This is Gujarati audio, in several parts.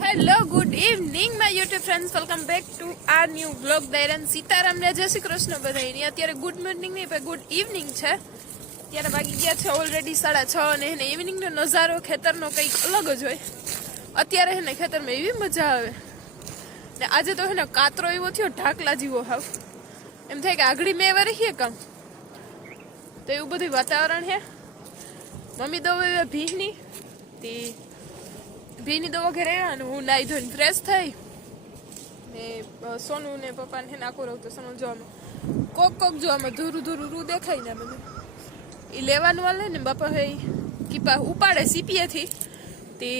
Hello good evening my YouTube friends, welcome back to our new blog. દૈરાન સીતારામને જય શ્રી કૃષ્ણ બધાયની. અત્યારે ગુડ મોર્નિંગ નહીં પણ ગુડ ઇવનિંગ છે. અત્યારે વાગી ગયા છે ઓલરેડી 6:30 અને એને ઇવનિંગનો નજારો ખેતરનો કંઈક અલગ જ હોય. અત્યારે એને ખેતરમાં એવી મજા આવે ને આજે તો એને કાતરો એવો થયો ઢાકલા જેવો હાવ એમ થાય કે આગળી મેં એવા રહીએ કામ તો એવું બધું વાતાવરણ છે. મમ્મી દવા ભીની તે ભીની દવા ઘરે અને હું નાઈ ધોઈને ફ્રેશ થઈ ને સોનું ને પપ્પાને હે નાખો રહું તો સોનું જોવામાં કોક જોવામાં ધૂરું રૂ દેખાય ને બધું એ લેવાનું હાલે ને બાપા હે કીપા ઉપાડે સીપીએથી તે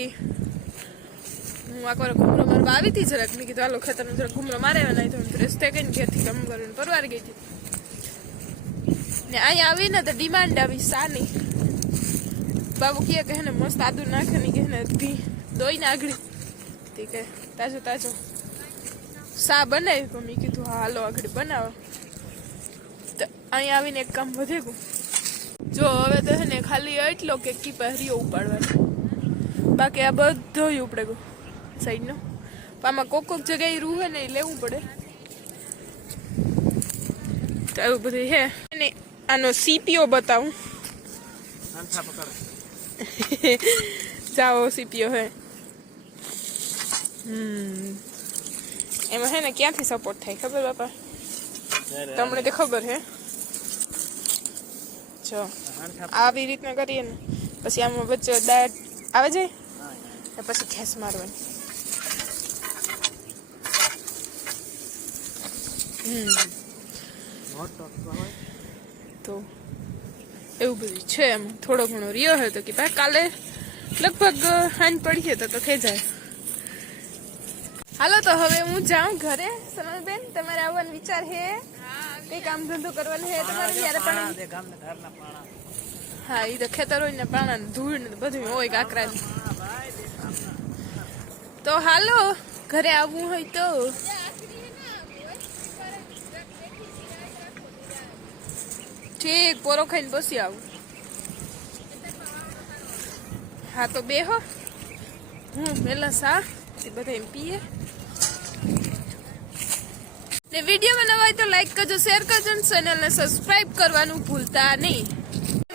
હું આખો ઘૂમરો મારવા આવી હતી જરાક મેં કીધું હાલો ખેતરનો જરાક ઘૂમરો મારે નાઈ ધોઈને ફ્રેશ થઈ ગઈ ને ઘેરથી કામ કરીને પરવાર ગઈ હતી ને અહીંયા આવીને તો ડિમાન્ડ આવી સાની બાબુ કહે કે હે ને મસ્ત આદુ નાખે ને કે ને ઘી દોઈ ને આગળ તે કે તાજો સા બનાવી તો મેં કીધું હા હાલો આગળ બનાવો તો અહીંયા આવીને એક કામ વધે ગયું. જો હવે તો હે ને ખાલી એટલો કે કીપા હરિયો ઉપાડવાનો બાકી આ બધો ઉપડે ગયો સાઈડનો. આમાં કોક જગ્યાએ રૂ હે ને એ લેવું પડે તો એવું બધું હે ને. આનો સીપીઓ બતાવું જાઓ સીપીઓ હે એમાં હે ને ક્યાંથી સપોર્ટ થાય ખબર બાપા તમને તો ખબર હે. જો આવી રીતના કરીએ ને પછી આમાં વચ્ચે દાંત આવે જાય ને પછી ખેસ મારવાની. તો એવું બધું છે. એમ થોડો ઘણો રહ્યો હોય તો કે ભાઈ કાલે લગભગ હાંજ પડીએ તો થઈ જાય. હાલો તો હવે હું જાઉં ઘરે. સોનલબેન તમારે આવવાનો વિચાર હે? કઈ કામ ધંધો કરવાનો હે તમારે? યારે પણ હા એ તો ખેતર હોય ને પાણા ને ધૂળ ને બધું હોય કાકરા ને. તો હાલો ઘરે આવવું હોય તો ઠીક પોરો ખાઈને પછી આવું. હા તો બેહો હું પેલા સા બધા એમ પીએ ને. વિડીયોમાં નવા હોય તો લાઈક કરજો, શેર કરજો ને ચેનલને સબસ્ક્રાઇબ કરવાનું ભૂલતા નહીં.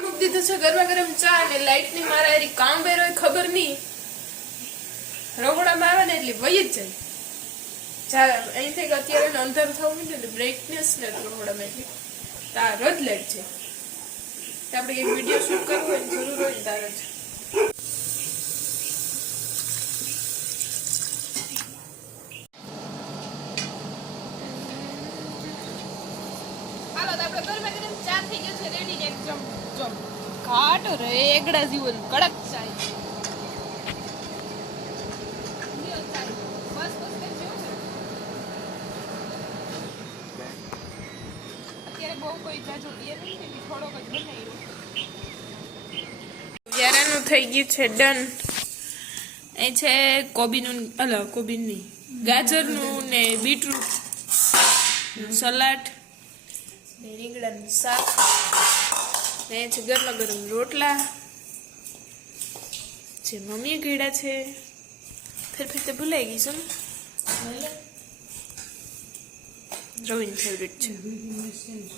મૂકી દીધું છે ગરમા ગરમ ચા ને લાઈટ ની મારા એરી કામ બેર હોય ખબર નહીં રગોડામાં આવે ને એટલે વહી જ જાય. અહીંથી અત્યારે અંધાર થવું ને બ્રાઇટનેસ ને રગોડામાં એટલે તાર જ લાઈટ છે. આપણે એક વિડીયો શૂટ કરવો હોય ને જરૂર હોય ને તાર જ. ચા થઈ ગયો છે રેડી એકદમ ઘાટ રેગડા જીવન કડક ચાય. અત્યારે બહુ કોઈ જાજો પીએ નથી થોડોક જ બનાવ્યો. યારાનું થઈ ગયું છે ડન. એ છે કોબીનું કોબીની ગાજરનું ને બીટરૂટ સલાડ ને રીંગણાનું શાક ને છે ગરમા ગરમ રોટલા જે મમ્મીએ ગળ્યા છે. ફેર તે ભૂલાઈ ગઈ છું રોહિન ફેવરેટ છે.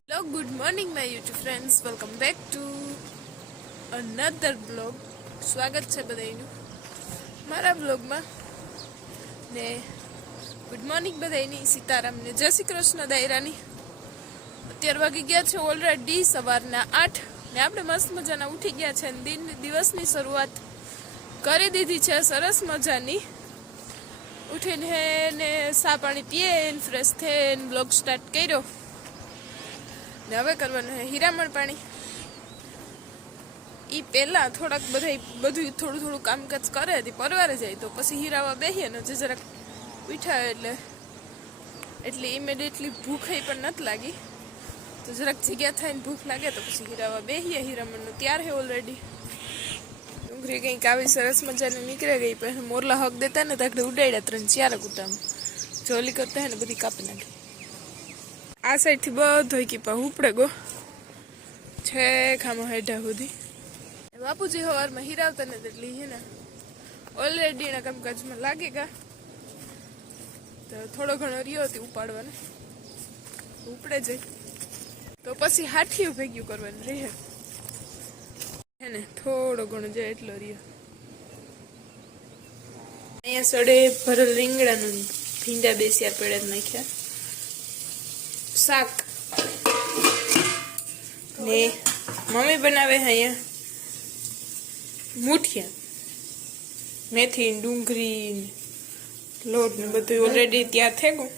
Hello good morning my YouTube friends, welcome back to another blog. સ્વાગત છે બધાનું મારા બ્લોગમાં ને ગુડ મોર્નિંગ બધાની. સીતારામને જય શ્રી કૃષ્ણ દાયરાની. અત્યારે વાગી ગયા છે ઓલરેડી સવારના 8 ને આપણે મસ્ત મજાના ઉઠી ગયા છે અને દિવસની શરૂઆત કરી દીધી છે સરસ મજાની. ઉઠીને ને સા પાણી પીએ ફ્રેશ થઈને બ્લોગ સ્ટાર્ટ કર્યો ને હવે કરવાનું છે હીરામણ પાણી. એ પહેલાં થોડાક બધું થોડું કામકાજ કરે હતી પરવારે જાય તો પછી હીરાવા બેસીએ ને જે જરાક ઉઠાવે એટલે ઇમિડિયેટલી ભૂખ પણ નથી લાગી તો જરાક જગ્યા થાય ને ભૂખ લાગે તો પછી હીરાવા બેસીએ. હીરામણનું ત્યાર હે ઓલરેડી. ડુંગળી કંઈક આવી સરસ મજાની નીકળે ગઈ પણ મોરલા હક દેતા ને તો આપણે ઉડાડ્યા 3-4 કુટામાં જોલી કરતા હે ને બધી કાપી નાખી. આ સાઈડથી બધો કીપા ઉપડે ગો છે ખામાં હેઠા સુધી. બાપુજી સવારમાં હીરાવતા ને એટલે હે ને ઓલરેડી એના કામકાજમાં લાગે ગા તો થોડો ઘણો રહ્યો હતી ઉપાડવાનો, ઉપડે જાય તો પછી હાથીઓ ભેગ્યું કરવાનું રહે હે ને, થોડો ઘણો જાય એટલો રહ્યો. અહીંયા સડે ભરેલ રીંગણાનું ભીંડા 2 પેડા નાખ્યા, શાક ને મમ્મી બનાવે અહીંયા મુઠિયા, મેથી ડુંગળી લોટ ને બધું ઓલરેડી ત્યાં થઈ ગયું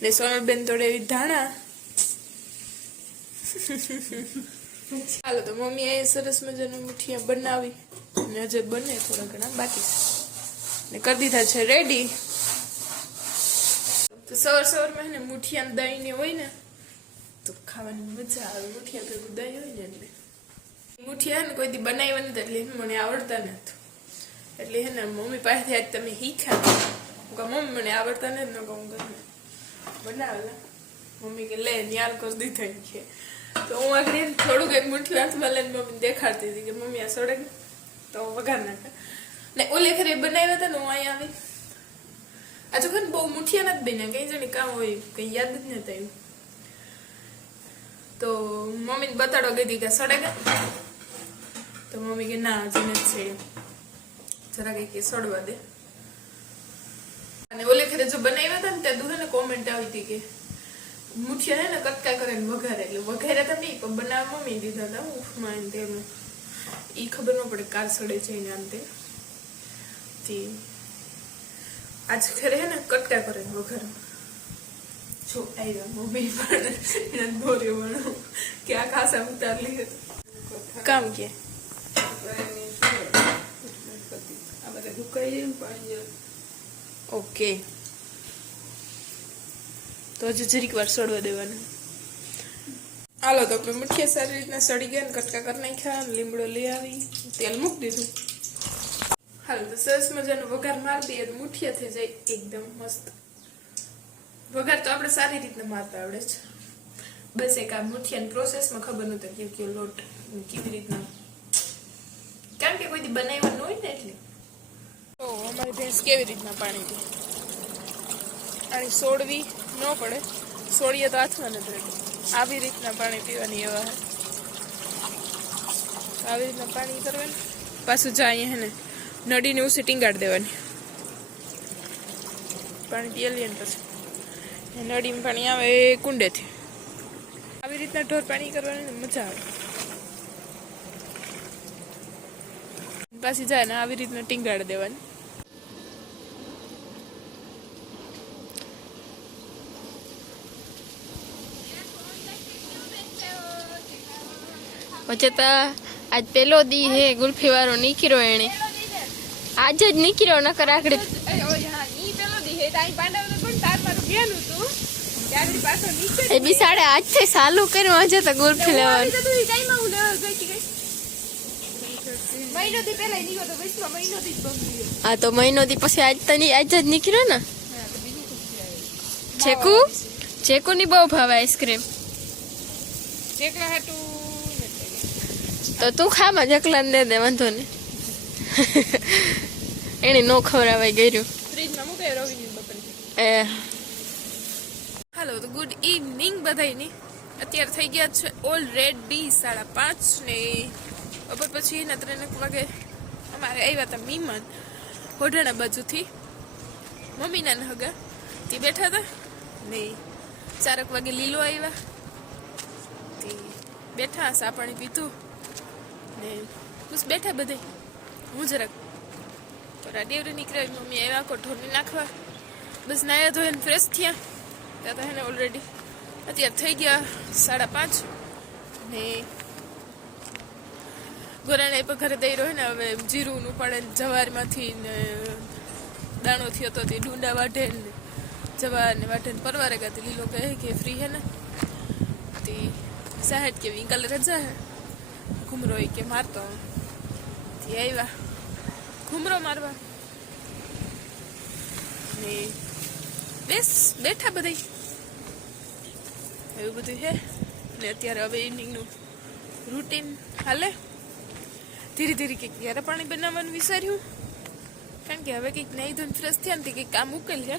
ને સોનલબેન તોડે એવી ધાણા. ચાલો તો મમ્મી એ સરસ મજાનું મુઠિયા બનાવી ને હજે બને થોડા ઘણા બાકી ને કરી દીધા છે રેડી. તો સવારમાં ને મુઠિયા દહીં ને હોય ને તો ખાવાની મજા આવે, મુઠિયા ભેગું દહીં હોય ને એટલે. મુઠિયા ને કોઈ દી બનાવ્યા નથી એટલે મને આવડતા નથી, એટલે હે ને મમ્મી પાસેથી આજ તમે શીખ્યા. મમ્મી મને આવડતા નથી, ન કહું બનાવેલા. મમ્મી કે લે ન્યાલ કરી દીધા છે. તો હું આગળ થોડુંક એક મુઠ્ઠી હાથમાં લઈને મમ્મી દેખાડતી હતી કે મમ્મી આ સડે તો વઘાર નાખે ને. ઓલે ખરે બનાવ્યા હતા ને હું અહીંયા આવી આજુ ખરે બહુ મુઠિયા નથી બન્યા, કઈ જાણે કામ હોય કઈ યાદ જ નથી આવ્યું. તો મમ્મીને બતાડવા ગઈ હતી કે સડે ગયા, તો મમ્મી કે ના હજી નથી છે, જરા કઈ કે સડવા દે. અને ઓલે ખરે જો બનાવ્યા હતા ને ત્યાં દુહે કોમેન્ટ આવી હતી કે મુઠિયા હે ને કટકા કરે ને વઘારે, એટલે વઘારે તો નહીં પણ બનાવવા મમ્મી દીધા હતા ઉફમાં તેમાં. ઈ ખબર ન પડે કાર સડે છે એને અંતે. આજ ખરે હે ને કટકા કરે ને વઘારે. જો આવ્યા મમ્મી પણ એને દોર્યો વણો કે આ ખાસા ઉતારલી હતી કામ કે ઓકે. તો હજુ જરીક વાર સડવા દેવાનું. હાલો તો આપણે મુઠિયા સારી રીતના સડી ગયા ને કટકા કરી નાખ્યા, લીમડો લઈ આવી, તેલ મૂકી દીધું. હાલો તો સરસ મજાનો વઘાર મારી દઈએ તો મુઠિયા થઈ જાય એકદમ મસ્ત. વઘાર તો આપણે સારી રીતના મારતા આવડે છે, બસ એક આ મુઠિયાની પ્રોસેસમાં ખબર નહોતી કે કયો લોટ કેવી રીતના, કારણ કે કોઈ દી બનાવ્યા ન હોય ને એટલે. તો અમારી ભેંસ કેવી રીતના પાણી પીએ, આની સોડવી ન પડે, સોડીએ તો હાથમાં નથી રહેતું. આવી રીતના પાણી પીવાની એવા હે, આવી રીતના પાણી કરવાનું. પાછું જાય અહીંયા હે ને નડીને ઉસી ટીંગાડી દેવાની, પાણી પીએ લઈએ ને પછી નડીમાં પાણી આવે એ કુંડેથી. આવી રીતના ઢોર પાણી કરવાની મજા આવે. પાછી જાય ને આવી રીતના ટીંગાડી દેવાની. વચ્ચે તો આજ પેલો દી હે ગુલ્ફી વાળો નીકળ્યો, એને આજે જ નીકળ્યો, નકર આકડે એ બિસાડે આજથી ચાલુ કર્યું. આજે તો ગુલ્ફી લેવાનું હા તો મહિનો દી પછી આજ તો આજ જ નીકળ્યો ને. ચેકુ ની બહુ ભાવે આઈસ્ક્રીમ, તો તું ખામાં જકલા દે દે વાંધો ને. એને નો ખવડાવાય ગયું. હાલો તો ગુડ ઇવનિંગ બધાયની. અત્યારે થઈ ગયા છે ઓલરેડી 5:30 ને બપોર પછી 3 વાગે અમારે આવ્યા હતા મહેમાન હોઢાણા બાજુથી, મમ્મીના હગા તે બેઠા હતા ને 4 વાગે લીલો આવ્યા તે બેઠા સા પાણી પીધું ને બસ બેઠા બધે. હું જરાક ડેવરી નીકળ્યા, મમ્મી આવ્યા કોઠોરની નાખવા, બસ નાયા ધોઈને ફ્રેશ થયા ત્યાં તો એને ઓલરેડી અત્યારે થઈ ગયા 5:30 ને ગોરાને પણ ઘરે દઈ રહ્યો ને. હવે જીરું ઉપાડે જવારમાંથી ને દાણો થયો હતો તે ડુંડા વાઢે ને જવાર ને વાઢે ને પરવારે ગયા. લીલો કહે કે ફ્રી હે ને તે સાહેબ કે કાલે રજા હે ઘૂમરો એ કે મારતો તે આવ્યા ઘૂમરો મારવા ને બેસ બેઠા બધા એવું બધું હે ને. અત્યારે હવે ઇવનિંગનું રૂટીન હાલે ધીરે ધીરે કંઈક ત્યારે પાણી બનાવવાનું વિચાર્યું, કારણ કે હવે કંઈક નહીં ધોઈને ફ્રેશ થયા ને કંઈક કામ ઉકેલ છે.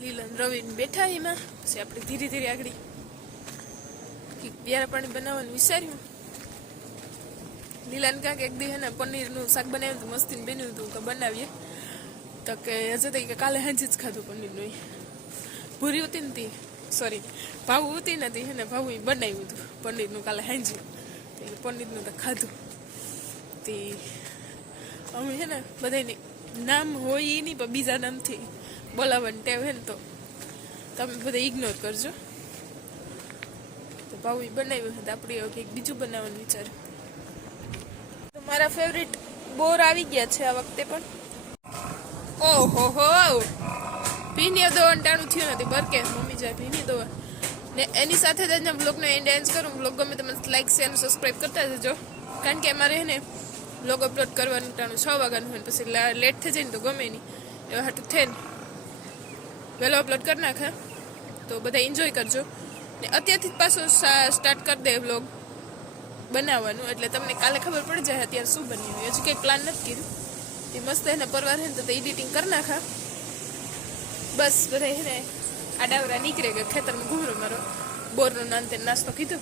લીલન રવિન બેઠા એમાં, પછી આપણે ધીરે ધીરે આગળ કંઈક ત્યારે પાણી બનાવવાનું વિચાર્યું. લીલાને કાંક એક દી હે ને પનીરનું શાક બનાવ્યું હતું, મસ્તીને બન્યું હતું કે બનાવીએ, તો કે હજુ કે કાલે હાંજે જ ખાધું પનીરનું. ભૂરી હતી ને તી, સોરી ભાવું હતી ને હે ને ભાવું એ બનાવ્યું હતું પનીરનું કાલે હાંજે, પનીરનું તો ખાધું. તે અમે હે ને બધાને નામ હોય એ નહીં પણ બીજા નામથી બોલાવવાની ટેવ હે ને, તો તમે બધા ઇગ્નોર કરજો. તો ભાવું એ બનાવ્યું હતું, આપણે હવે કંઈક બીજું બનાવવાનું વિચાર્યું. તો મારા ફેવરિટ બોર આવી ગયા છે આ વખતે પણ. ઓહો હો, ભીંડિયા દોવાનું ટાણું થયું નથી, બરકે મમ્મી જાય ભીંડી દોવા. ને એની સાથે જ આજના બ્લોગનો એન્ડ કરું. બ્લોગ ગમે તમે લાઈક શેર અને સબસ્ક્રાઈબ કરતા જજો, કારણ કે અમારે ને બ્લોગ અપલોડ કરવાનું ટાણું 6 વાગ્યાનું હોય, પછી લેટ થઈ જાય ને તો ગમે નહીં, એવા હાટું થઈને વહેલો અપલોડ કરી નાખે. તો બધા એન્જોય કરજો. ને અત્યારથી જ પાછો સ્ટાર્ટ કરી દે બ્લોગ બનાવવાનું, એટલે તમને કાલે ખબર પડી જાય અત્યારે શું બન્યું. હજુ કંઈ પ્લાન નથી કર્યું. તે મસ્ત એને પરવાર હે ને તો એડિટિંગ કરી નાખા. બસ બધા હે ને આડાવરા નીકળે કે ખેતરમાં ઘૂમરો મારો બોરનો નાસ્તો કીધું.